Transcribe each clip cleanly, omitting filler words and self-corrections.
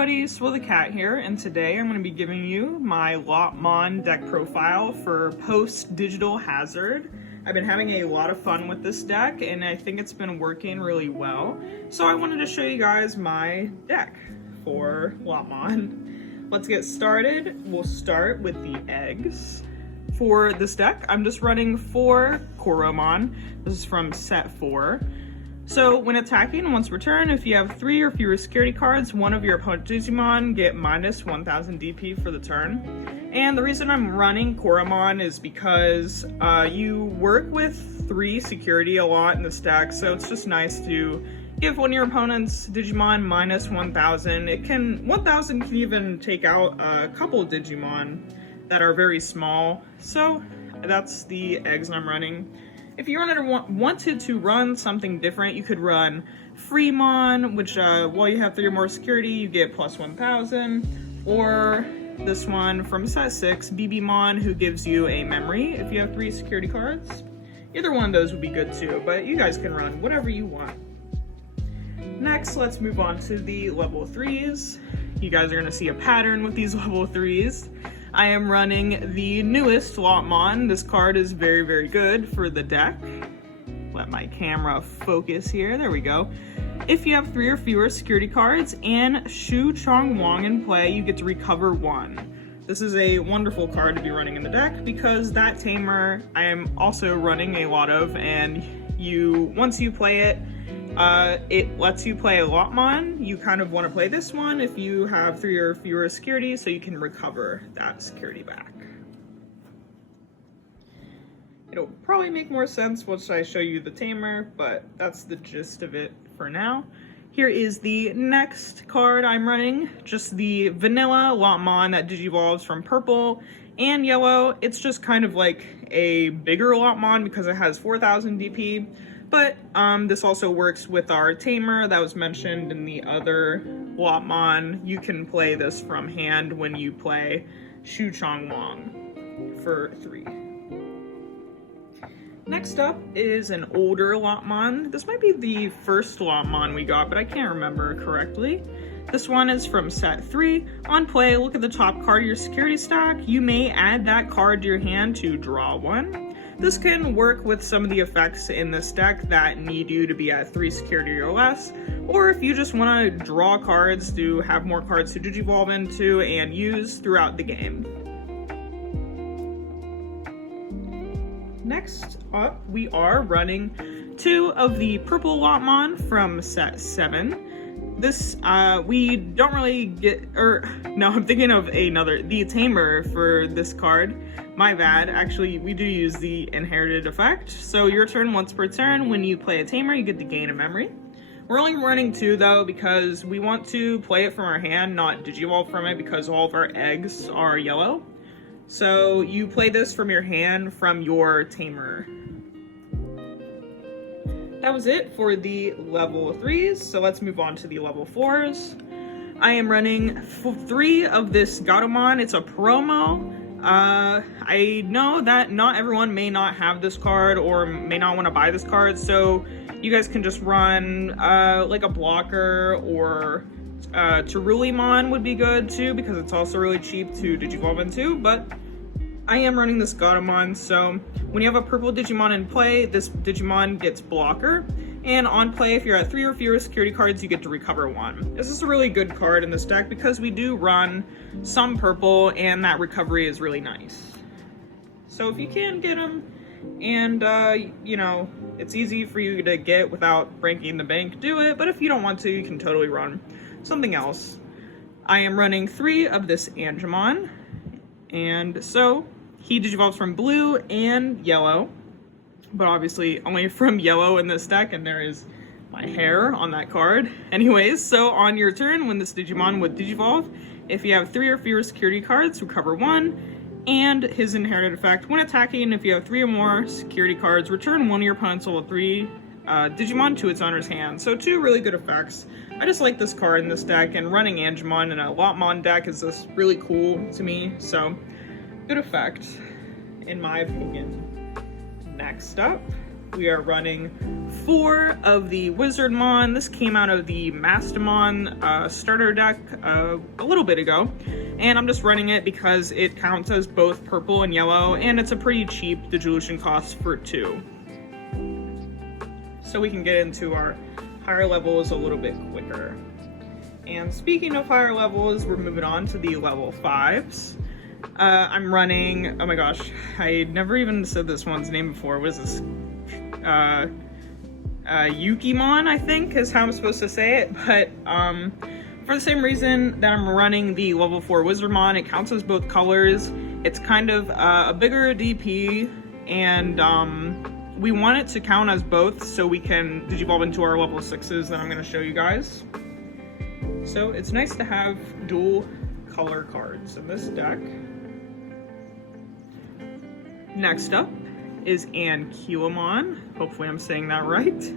everybody, Swirl the Cat here, and today I'm going to be giving you my Lopmon deck profile for post-Digital Hazard. I've been having a lot of fun with this deck, and I think it's been working really well. So I wanted to show you guys my deck for Lopmon. Let's get started. We'll start with the eggs. For this deck, I'm just running 4 Koromon. This is from set 4. So when attacking, once per turn, if you have 3 or fewer security cards, one of your opponent's Digimon get minus 1000 DP for the turn. And the reason I'm running Koromon is because you work with 3 security a lot in this deck, so it's just nice to give one of your opponent's Digimon minus 1000. 1000 can even take out a couple Digimon that are very small. So that's the eggs I'm running. If you wanted to run something different, you could run Freemon, which while you have 3 or more security, you get plus 1000. Or this one from set 6, BBmon, who gives you a memory if you have 3 security cards. Either one of those would be good too, but you guys can run whatever you want. Next, let's move on to the level 3s. You guys are going to see a pattern with these level 3s. I am running the newest Lopmon. This card is very, very good for the deck. Let my camera focus here. There we go. If you have 3 or fewer security cards and Shu Chong Wong in play, you get to recover 1. This is a wonderful card to be running in the deck because that Tamer I am also running a lot of, and once you play it, it lets you play a Lopmon. You kind of want to play this one if you have 3 or fewer security, so you can recover that security back. It'll probably make more sense once I show you the Tamer, but that's the gist of it for now. Here is the next card I'm running, just the vanilla Lopmon that digivolves from purple and yellow. It's just kind of like a bigger Lopmon because it has 4000 DP. But this also works with our Tamer that was mentioned in the other Lopmon. You can play this from hand when you play Shu Chong Wong for 3. Next up is an older Lopmon. This might be the first Lopmon we got, but I can't remember correctly. This one is from set 3. On play, look at the top card of your security stack. You may add that card to your hand to draw 1. This can work with some of the effects in this deck that need you to be at 3 security or less, or if you just want to draw cards to have more cards to digivolve into and use throughout the game. Next up, we are running 2 of the purple Lopmon from set 7. This, we don't really get, I'm thinking of the Tamer for this card. My bad, actually, we do use the inherited effect. So your turn once per turn, when you play a Tamer, you get to gain a memory. We're only running 2 though, because we want to play it from our hand, not digivolve from it, because all of our eggs are yellow. So you play this from your hand from your Tamer. That was it for the level 3s, so let's move on to the level 4s. I am running 3 of this Gatomon. It's a promo. I know that not everyone may not have this card or may not want to buy this card, so you guys can just run like a blocker, or Terulimon would be good too because it's also really cheap to digivolve into, but I am running this Gatomon, so when you have a purple Digimon in play, this Digimon gets blocker, and on play, if you're at 3 or fewer security cards, you get to recover 1. This is a really good card in this deck because we do run some purple, and that recovery is really nice. So if you can get them, and you know, it's easy for you to get without breaking the bank, do it, but if you don't want to, you can totally run something else. I am running 3 of this Angemon, and so he digivolves from blue and yellow, but obviously only from yellow in this deck, and there is my hair on that card. Anyways, so on your turn, when this Digimon would digivolve, if you have 3 or fewer security cards, recover 1, and his inherited effect, when attacking, if you have 3 or more security cards, return one of your opponent's level 3 Digimon to its owner's hand. So 2 really good effects. I just like this card in this deck, and running Angemon in a Lopmon deck is just really cool to me, so good effect, in my opinion. Next up, we are running 4 of the Wizardmon. This came out of the Mastamon starter deck a little bit ago, and I'm just running it because it counts as both purple and yellow, and it's a pretty cheap dilution cost for 2. So we can get into our higher levels a little bit quicker. And speaking of higher levels, we're moving on to the level 5s. I'm running, oh my gosh, I never even said this one's name before. What is this? Yukimon, I think, is how I'm supposed to say it. But for the same reason that I'm running the level 4 Wizardmon, it counts as both colors. It's kind of a bigger DP, and we want it to count as both so we can digivolve into our level 6s that I'm going to show you guys. So it's nice to have dual color cards in this deck. Next up is Ankylamon. Hopefully I'm saying that right.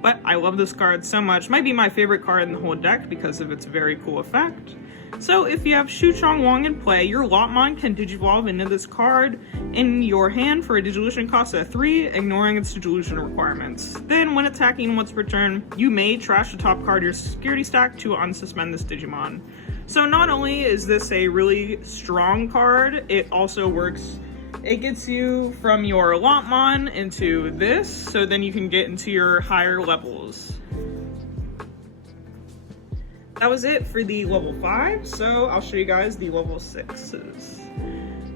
But I love this card so much. Might be my favorite card in the whole deck because of its very cool effect. So if you have Shuchong Wong in play, your Lopmon can digivolve into this card in your hand for a digivolution cost of 3, ignoring its digivolution requirements. Then when attacking once per turn, you may trash the top card of your security stack to unsuspend this Digimon. So not only is this a really strong card, it also works. It gets you from your Lopmon into this, so then you can get into your higher levels. That was it for the level 5, so I'll show you guys the level 6s.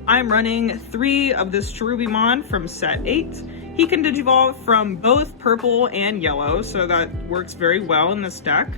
I'm running 3 of this Cherubimon from set 8. He can digivolve from both purple and yellow, so that works very well in this deck.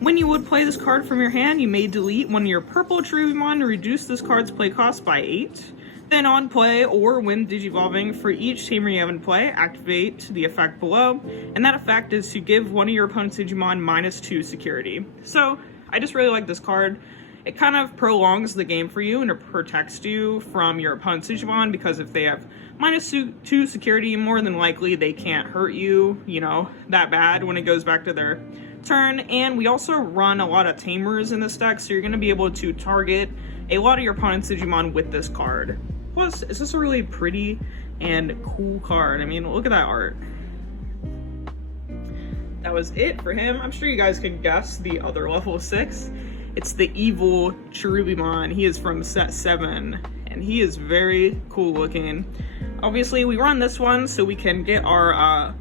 When you would play this card from your hand, you may delete one of your purple Cherubimon to reduce this card's play cost by 8. Then on play, or when digivolving, for each tamer you have in play, activate the effect below, and that effect is to give one of your opponent's Digimon -2 security. So, I just really like this card. It kind of prolongs the game for you, and it protects you from your opponent's Digimon, because if they have -2 security, more than likely they can't hurt you, that bad when it goes back to their turn. And we also run a lot of Tamers in this deck, so you're going to be able to target a lot of your opponent's Digimon with this card. Plus, it's just a really pretty and cool card. I mean, look at that art. That was it for him. I'm sure you guys can guess the other level 6. It's the evil Cherubimon. He is from set 7, and he is very cool looking. Obviously, we run this one so we can get our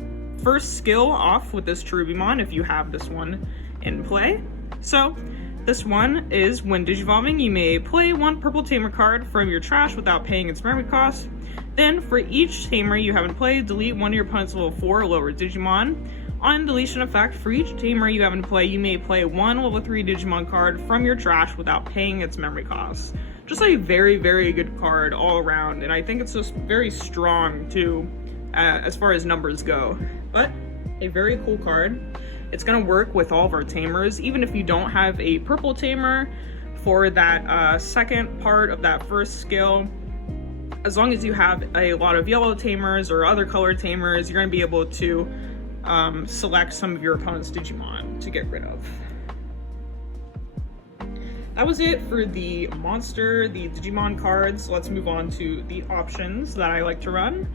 first skill off with this Cherubimon if you have this one in play. So, this one is, when digivolving, you may play 1 purple tamer card from your trash without paying its memory cost. Then, for each tamer you have in play, delete one of your opponent's level 4 or lower Digimon. On deletion effect, for each tamer you have in play, you may play 1 level 3 Digimon card from your trash without paying its memory cost. Just a very, very good card all around, and I think it's just very strong too, as far as numbers go. But, a very cool card. It's going to work with all of our tamers, even if you don't have a purple tamer for that second part of that first skill. As long as you have a lot of yellow tamers or other color tamers, you're going to be able to select some of your opponent's Digimon to get rid of. That was it for the Digimon cards. Let's move on to the options that I like to run.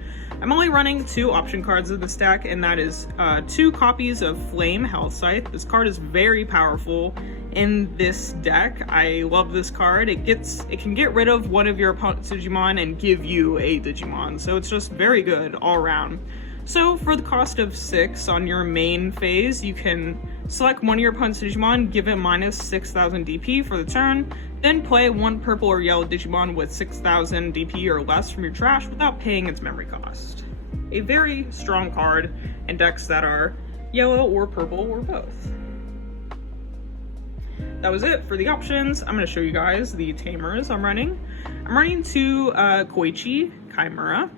I'm only running 2 option cards of this deck, and that is 2 copies of Flame Health Scythe. This card is very powerful in this deck. I love this card. It can get rid of one of your opponent's Digimon and give you a Digimon, so it's just very good all around. So for the cost of 6 on your main phase, you can select one of your opponent's Digimon, give it -6,000 DP for the turn, then play 1 purple or yellow Digimon with 6,000 DP or less from your trash without paying its memory cost. A very strong card in decks that are yellow or purple or both. That was it for the options. I'm going to show you guys the tamers I'm running. I'm running 2 Koichi Chimera.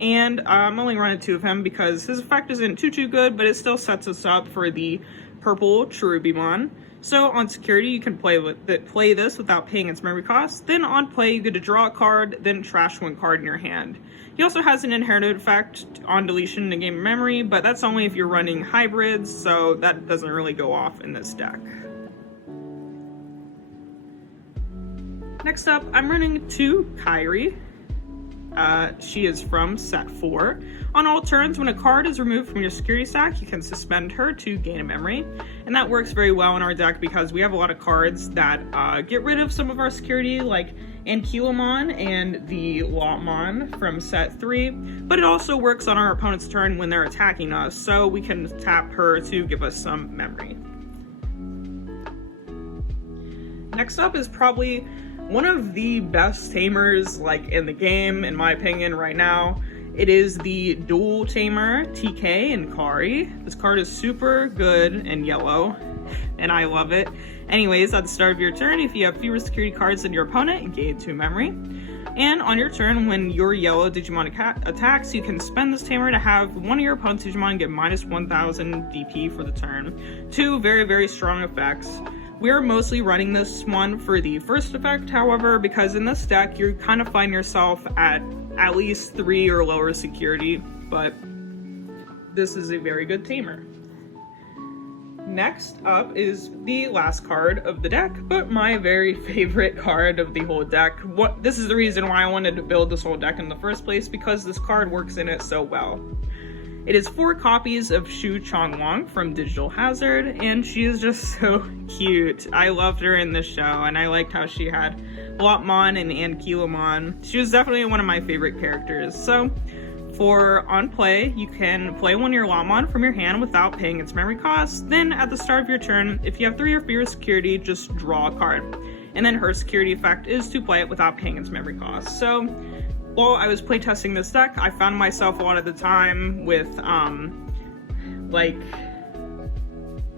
And I'm only running 2 of him because his effect isn't too good, but it still sets us up for the purple Cherubimon. So on security, you can play this without paying its memory cost. Then on play, you get to draw a card, then trash 1 card in your hand. He also has an inherited effect on deletion to gain memory, but that's only if you're running hybrids, so that doesn't really go off in this deck. Next up, I'm running 2 Kairi. She is from set 4. On all turns, when a card is removed from your security stack, you can suspend her to gain a memory. And that works very well in our deck because we have a lot of cards that get rid of some of our security, like Digimon and the Lopmon from set 3. But it also works on our opponent's turn when they're attacking us, so we can tap her to give us some memory. Next up is probably one of the best tamers like in the game, in my opinion, right now. It is the dual tamer TK and Kari. This card is super good in yellow, and I love it. Anyways, at the start of your turn, if you have fewer security cards than your opponent, gain 2 memory. And on your turn, when your yellow Digimon attacks, you can spend this tamer to have one of your opponent's Digimon get minus 1000 DP for the turn. 2 very, very strong effects. We are mostly running this one for the first effect, however, because in this deck, you kind of find yourself at least 3 or lower security, but this is a very good tamer. Next up is the last card of the deck, but my very favorite card of the whole deck. This is the reason why I wanted to build this whole deck in the first place, because this card works in it so well. It is 4 copies of Shu Chonglong from Digital Hazard, and she is just so cute. I loved her in this show, and I liked how she had Lopmon and Digimon. She was definitely one of my favorite characters. So, for on play, you can play one of your Lopmon from your hand without paying its memory cost. Then, at the start of your turn, if you have 3 or fewer security, just draw a card. And then her security effect is to play it without paying its memory cost. So, while I was playtesting this deck, I found myself a lot of the time with, like,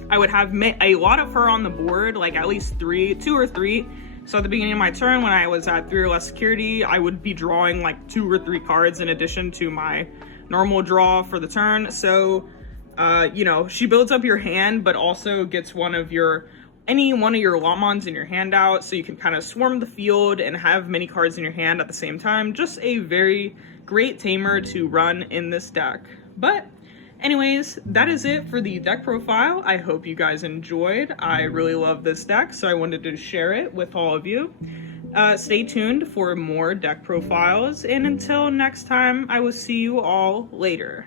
I would have a lot of her on the board, like at least 2 or 3. So at the beginning of my turn, when I was at 3 or less security, I would be drawing like 2 or 3 cards in addition to my normal draw for the turn. So, you know, she builds up your hand, but also gets any one of your Lopmons in your hand out, so you can kind of swarm the field and have many cards in your hand at the same time. Just a very great tamer to run in this deck. But anyways, that is it for the deck profile. I hope you guys enjoyed. I really love this deck, so I wanted to share it with all of you. Stay tuned for more deck profiles, and until next time, I will see you all later.